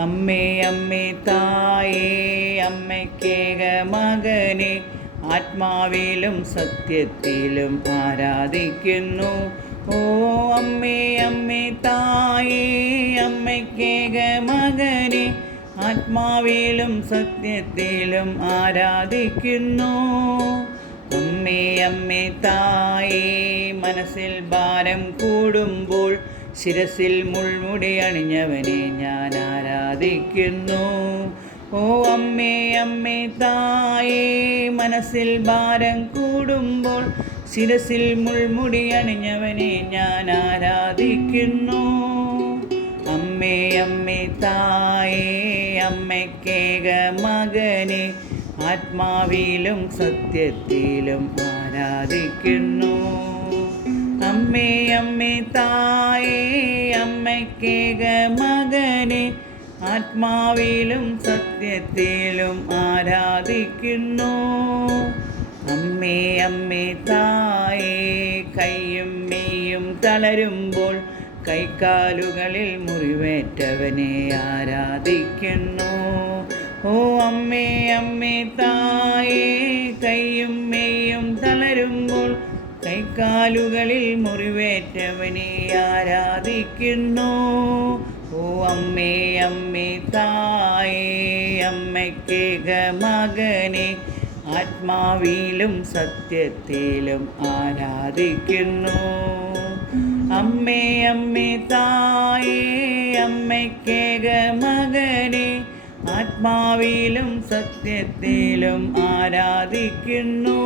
അമ്മേ അമ്മേ തായേ അമ്മയ്ക്കേക മകനെ ആത്മാവിലും സത്യത്തിലും ആരാധിക്കുന്നു. ഓ അമ്മേ അമ്മേ തായേ അമ്മയ്ക്കേക മകനെ ആത്മാവിലും സത്യത്തിലും ആരാധിക്കുന്നു. അമ്മേ അമ്മേ തായേ മനസ്സിൽ ഭാരം കൂടുമ്പോൾ ശിരസിൽ മുൾമുടി അണിഞ്ഞവനെ ഞാൻ ആരാധിക്കുന്നു. ഓ അമ്മേ അമ്മേ തായേ മനസ്സിൽ ഭാരം കൂടുമ്പോൾ ശിരസിൽ മുൾമുടി അണിഞ്ഞവനെ ഞാൻ ആരാധിക്കുന്നു. അമ്മേ അമ്മേ തായേ അമ്മയ്ക്കേക മകനെ ആത്മാവിലും സത്യത്തിലും ആരാധിക്കുന്നു. അമ്മേ അമ്മേ തായേ അമ്മയ്ക്കേക മകനെ ആത്മാവിലും സത്യത്തിലും ആരാധിക്കുന്നു. അമ്മേ അമ്മേ തായേ കൈയും മെയ്യും തളരുമ്പോൾ കൈക്കാലുകളിൽ മുറിവേറ്റവനെ ആരാധിക്കുന്നു. ഓ അമ്മേ അമ്മേ തായേ കൈയും മെയ്യും തളരുമ്പോൾ കൈക്കാലുകളിൽ മുറിവേറ്റവനെ ആരാധിക്കുന്നു. ഓ അമ്മേ അമ്മേ തായേ അമ്മയ്ക്കേക മകനെ ആത്മാവിലും സത്യത്തിലും ആരാധിക്കുന്നു. അമ്മേ അമ്മേ തായേ അമ്മയ്ക്കേക മകനെ ആത്മാവിലും സത്യത്തിലും ആരാധിക്കുന്നു.